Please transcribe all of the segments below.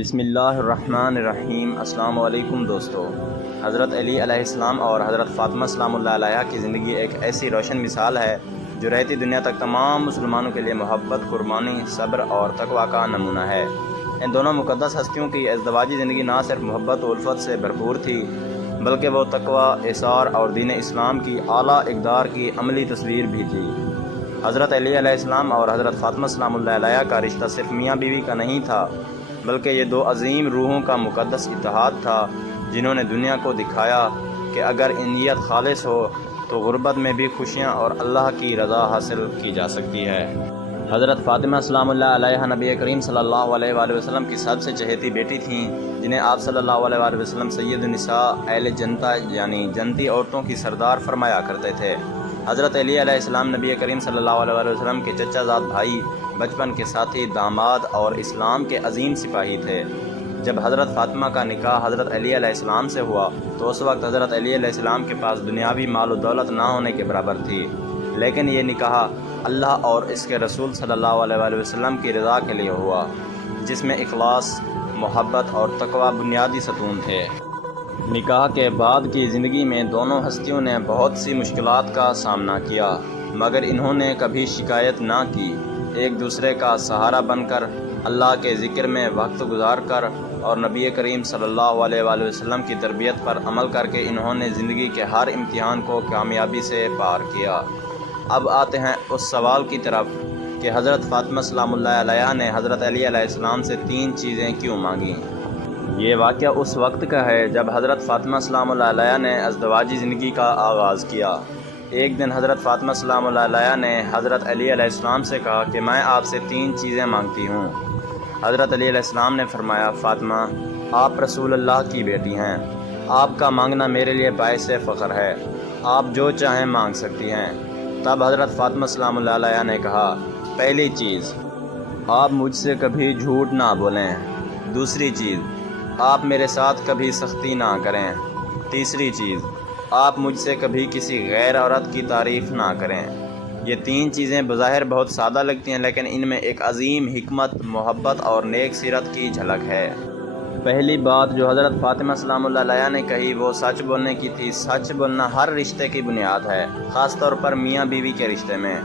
بسم اللہ الرحمن الرحیم۔ السلام علیکم دوستو۔ حضرت علی علیہ السلام اور حضرت فاطمہ سلام اللہ علیہ کی زندگی ایک ایسی روشن مثال ہے جو رہتی دنیا تک تمام مسلمانوں کے لیے محبت، قربانی، صبر اور تقویٰ کا نمونہ ہے۔ ان دونوں مقدس ہستیوں کی ازدواجی زندگی نہ صرف محبت و الفت سے بھرپور تھی بلکہ وہ تقویٰ، اثار اور دین اسلام کی اعلیٰ اقدار کی عملی تصویر بھی تھی۔ حضرت علی علیہ السلام اور حضرت فاطمہ سلام اللہ علیہ کا رشتہ صرف میاں بیوی کا نہیں تھا بلکہ یہ دو عظیم روحوں کا مقدس اتحاد تھا جنہوں نے دنیا کو دکھایا کہ اگر نیت خالص ہو تو غربت میں بھی خوشیاں اور اللہ کی رضا حاصل کی جا سکتی ہے۔ حضرت فاطمہ سلام اللہ علیہ نبی کریم صلی اللہ علیہ وآلہ وسلم کی سب سے چہیتی بیٹی تھیں جنہیں آپ صلی اللہ علیہ وآلہ وسلم سید النساء اہل جنتا یعنی جنتی عورتوں کی سردار فرمایا کرتے تھے۔ حضرت علی علیہ السلام نبی کریم صلی اللہ علیہ وآلہ وسلم کے چچا زاد بھائی، بچپن کے ساتھی، داماد اور اسلام کے عظیم سپاہی تھے۔ جب حضرت فاطمہ کا نکاح حضرت علی علیہ السلام سے ہوا تو اس وقت حضرت علی علیہ السلام کے پاس دنیاوی مال و دولت نہ ہونے کے برابر تھی، لیکن یہ نکاح اللہ اور اس کے رسول صلی اللہ علیہ وآلہ وسلم کی رضا کے لیے ہوا، جس میں اخلاص، محبت اور تقویٰ بنیادی ستون تھے۔ نکاح کے بعد کی زندگی میں دونوں ہستیوں نے بہت سی مشکلات کا سامنا کیا، مگر انہوں نے کبھی شکایت نہ کی۔ ایک دوسرے کا سہارا بن کر، اللہ کے ذکر میں وقت گزار کر اور نبی کریم صلی اللہ علیہ وآلہ وسلم کی تربیت پر عمل کر کے انہوں نے زندگی کے ہر امتحان کو کامیابی سے پار کیا۔ اب آتے ہیں اس سوال کی طرف کہ حضرت فاطمہ سلام اللہ علیہ نے حضرت علی علیہ السلام سے 3 چیزیں کیوں مانگیں؟ یہ واقعہ اس وقت کا ہے جب حضرت فاطمہ سلام اللہ علیہ نے ازدواجی زندگی کا آغاز کیا۔ ایک دن حضرت فاطمہ سلام اللہ علیہ نے حضرت علی علیہ السلام سے کہا کہ میں آپ سے 3 چیزیں مانگتی ہوں۔ حضرت علی علیہ السلام نے فرمایا، فاطمہ، آپ رسول اللہ کی بیٹی ہیں، آپ کا مانگنا میرے لیے باعث فخر ہے، آپ جو چاہیں مانگ سکتی ہیں۔ تب حضرت فاطمہ سلام اللہ علیہ نے کہا، پہلی چیز، آپ مجھ سے کبھی جھوٹ نہ بولیں۔ دوسری چیز، آپ میرے ساتھ کبھی سختی نہ کریں۔ تیسری چیز، آپ مجھ سے کبھی کسی غیر عورت کی تعریف نہ کریں۔ یہ 3 چیزیں بظاہر بہت سادہ لگتی ہیں لیکن ان میں ایک عظیم حکمت، محبت اور نیک سیرت کی جھلک ہے۔ پہلی بات جو حضرت فاطمہ سلام اللہ علیہ نے کہی وہ سچ بولنے کی تھی۔ سچ بولنا ہر رشتے کی بنیاد ہے، خاص طور پر میاں بیوی کے رشتے میں۔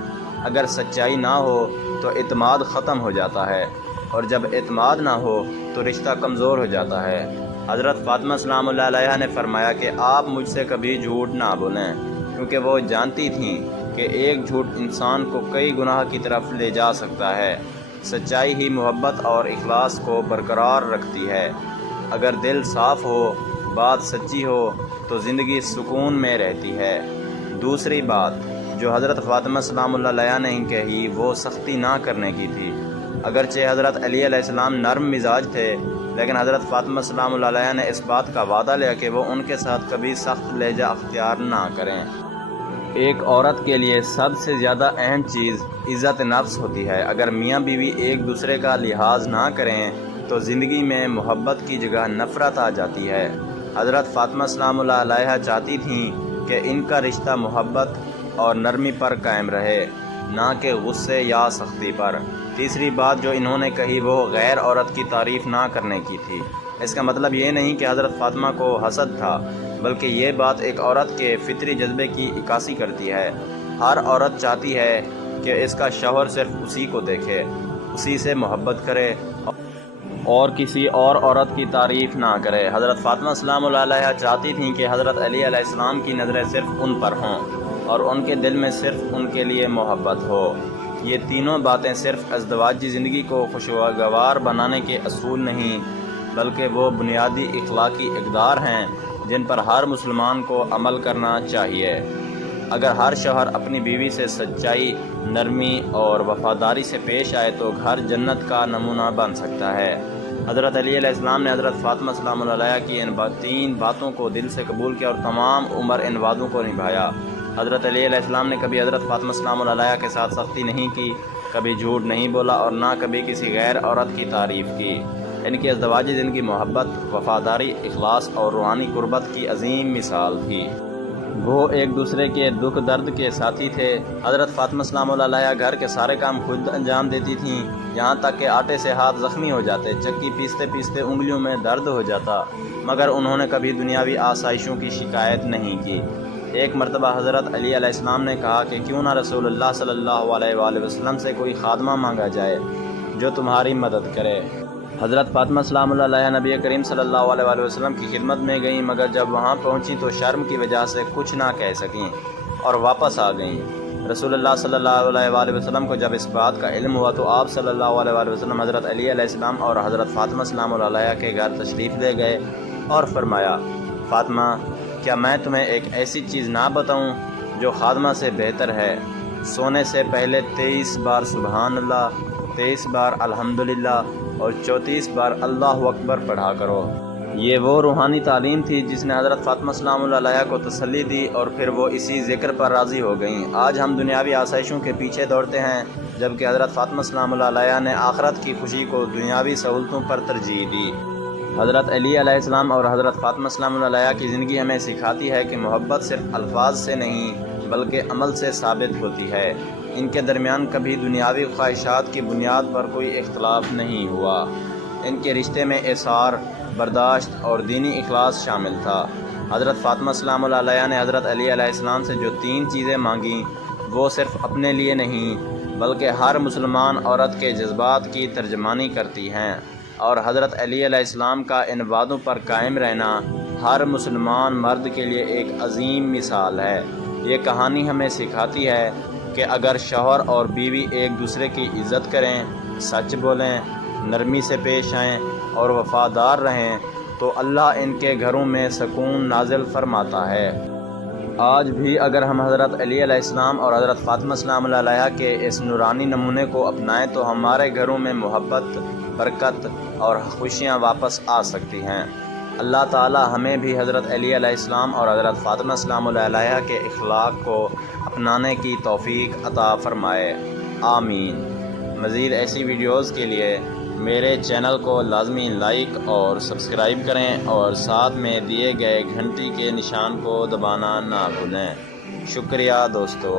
اگر سچائی نہ ہو تو اعتماد ختم ہو جاتا ہے، اور جب اعتماد نہ ہو تو رشتہ کمزور ہو جاتا ہے۔ حضرت فاطمہ سلام اللہ علیہ نے فرمایا کہ آپ مجھ سے کبھی جھوٹ نہ بولیں، کیونکہ وہ جانتی تھیں کہ ایک جھوٹ انسان کو کئی گناہ کی طرف لے جا سکتا ہے۔ سچائی ہی محبت اور اخلاص کو برقرار رکھتی ہے۔ اگر دل صاف ہو، بات سچی ہو تو زندگی سکون میں رہتی ہے۔ دوسری بات جو حضرت فاطمہ سلام اللہ علیہ نے کہی وہ سختی نہ کرنے کی تھی۔ اگرچہ حضرت علی علیہ السلام نرم مزاج تھے لیکن حضرت فاطمہ سلام اللہ علیہ نے اس بات کا وعدہ لیا کہ وہ ان کے ساتھ کبھی سخت لہجہ اختیار نہ کریں۔ ایک عورت کے لیے سب سے زیادہ اہم چیز عزت نفس ہوتی ہے۔ اگر میاں بیوی ایک دوسرے کا لحاظ نہ کریں تو زندگی میں محبت کی جگہ نفرت آ جاتی ہے۔ حضرت فاطمہ سلام اللہ علیہ چاہتی تھیں کہ ان کا رشتہ محبت اور نرمی پر قائم رہے، نہ کہ غصے یا سختی پر۔ تیسری بات جو انہوں نے کہی وہ غیر عورت کی تعریف نہ کرنے کی تھی۔ اس کا مطلب یہ نہیں کہ حضرت فاطمہ کو حسد تھا، بلکہ یہ بات ایک عورت کے فطری جذبے کی عکاسی کرتی ہے۔ ہر عورت چاہتی ہے کہ اس کا شوہر صرف اسی کو دیکھے، اسی سے محبت کرے اور کسی اور عورت کی تعریف نہ کرے۔ حضرت فاطمہ سلام اللہ علیہ چاہتی تھیں کہ حضرت علی علیہ السلام کی نظریں صرف ان پر ہوں اور ان کے دل میں صرف ان کے لیے محبت ہو۔ یہ تینوں باتیں صرف ازدواجی زندگی کو خوشگوار بنانے کے اصول نہیں بلکہ وہ بنیادی اخلاقی اقدار ہیں جن پر ہر مسلمان کو عمل کرنا چاہیے۔ اگر ہر شوہر اپنی بیوی سے سچائی، نرمی اور وفاداری سے پیش آئے تو گھر جنت کا نمونہ بن سکتا ہے۔ حضرت علی علیہ السلام نے حضرت فاطمہ سلام اللہ علیہ کی ان 3 باتوں کو دل سے قبول کیا اور تمام عمر ان وعدوں کو نبھایا۔ حضرت علی علیہ السلام نے کبھی حضرت فاطمہ سلام اللہ علیہ کے ساتھ سختی نہیں کی، کبھی جھوٹ نہیں بولا اور نہ کبھی کسی غیر عورت کی تعریف کی۔ ان کی ازدواجی زندگی محبت، وفاداری، اخلاص اور روحانی قربت کی عظیم مثال تھی۔ وہ ایک دوسرے کے دکھ درد کے ساتھی تھے۔ حضرت فاطمہ سلام اللہ علیہا گھر کے سارے کام خود انجام دیتی تھیں، یہاں تک کہ آٹے سے ہاتھ زخمی ہو جاتے، چکی پیستے پیستے انگلیوں میں درد ہو جاتا، مگر انہوں نے کبھی دنیاوی آسائشوں کی شکایت نہیں کی۔ ایک مرتبہ حضرت علی علیہ السلام نے کہا کہ کیوں نہ رسول اللہ صلی اللہ علیہ وآلہ وسلم سے کوئی خادمہ مانگا جائے جو تمہاری مدد کرے۔ حضرت فاطمہ سلام اللہ علیہا نبی کریم صلی اللہ علیہ وآلہ وسلم کی خدمت میں گئیں، مگر جب وہاں پہنچیں تو شرم کی وجہ سے کچھ نہ کہہ سکیں اور واپس آ گئیں۔ رسول اللہ صلی اللہ علیہ وآلہ وسلم کو جب اس بات کا علم ہوا تو آپ صلی اللہ علیہ وآلہ وسلم حضرت علی علیہ السلام اور حضرت فاطمہ سلام اللہ علیہا کے گھر تشریف لے گئے اور فرمایا، فاطمہ، کیا میں تمہیں ایک ایسی چیز نہ بتاؤں جو خادمہ سے بہتر ہے؟ سونے سے پہلے 23 بار سبحان اللہ، 23 بار الحمدللہ اور 34 بار اللہ اکبر پڑھا کرو۔ یہ وہ روحانی تعلیم تھی جس نے حضرت فاطمہ سلام اللہ علیہا کو تسلی دی اور پھر وہ اسی ذکر پر راضی ہو گئیں۔ آج ہم دنیاوی آسائشوں کے پیچھے دوڑتے ہیں، جبکہ حضرت فاطمہ سلام اللہ علیہا نے آخرت کی خوشی کو دنیاوی سہولتوں پر ترجیح دی۔ حضرت علی علیہ السلام اور حضرت فاطمہ سلام اللہ علیہا کی زندگی ہمیں سکھاتی ہے کہ محبت صرف الفاظ سے نہیں بلکہ عمل سے ثابت ہوتی ہے۔ ان کے درمیان کبھی دنیاوی خواہشات کی بنیاد پر کوئی اختلاف نہیں ہوا۔ ان کے رشتے میں ایثار، برداشت اور دینی اخلاص شامل تھا۔ حضرت فاطمہ سلام اللہ علیہا نے حضرت علی علیہ السلام سے جو 3 چیزیں مانگیں وہ صرف اپنے لیے نہیں بلکہ ہر مسلمان عورت کے جذبات کی ترجمانی کرتی ہیں، اور حضرت علی علیہ السلام کا ان وعدوں پر قائم رہنا ہر مسلمان مرد کے لیے ایک عظیم مثال ہے۔ یہ کہانی ہمیں سکھاتی ہے کہ اگر شوہر اور بیوی ایک دوسرے کی عزت کریں، سچ بولیں، نرمی سے پیش آئیں اور وفادار رہیں تو اللہ ان کے گھروں میں سکون نازل فرماتا ہے۔ آج بھی اگر ہم حضرت علی علیہ السلام اور حضرت فاطمہ سلام اللہ علیہا کے اس نورانی نمونے کو اپنائیں تو ہمارے گھروں میں محبت، برکت اور خوشیاں واپس آ سکتی ہیں۔ اللہ تعالی ہمیں بھی حضرت علی علیہ السلام اور حضرت فاطمہ سلام اللہ علیہا کے اخلاق کو اپنانے کی توفیق عطا فرمائے، آمین۔ مزید ایسی ویڈیوز کے لیے میرے چینل کو لازمی لائک اور سبسکرائب کریں اور ساتھ میں دیے گئے گھنٹی کے نشان کو دبانا نہ بھولیں۔ شکریہ دوستو۔